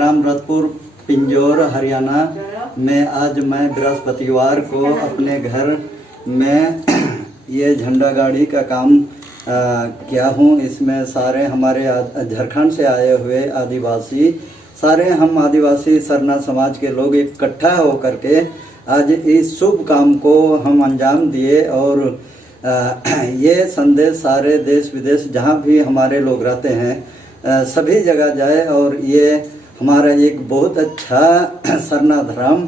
ग्राम रतपुर पिंजौर हरियाणा में आज मैं बृहस्पतिवार को अपने घर में ये झंडा गाड़ी का काम किया हूँ। इसमें सारे हमारे झारखंड से आए हुए आदिवासी, सारे हम आदिवासी सरना समाज के लोग इकट्ठा होकर के आज इस शुभ काम को हम अंजाम दिए। और ये संदेश सारे देश विदेश जहाँ भी हमारे लोग रहते हैं सभी जगह जाए। और ये हमारा एक बहुत अच्छा सरना धर्म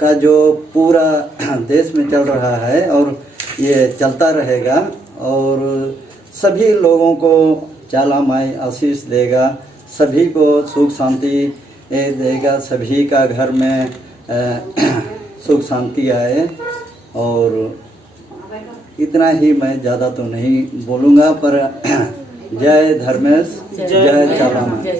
का जो पूरा देश में चल रहा है और ये चलता रहेगा और सभी लोगों को चाला माई आशीष देगा, सभी को सुख शांति देगा, सभी का घर में सुख शांति आए। और इतना ही, मैं ज़्यादा तो नहीं बोलूँगा, पर जय धर्मेश, जय चाला माई।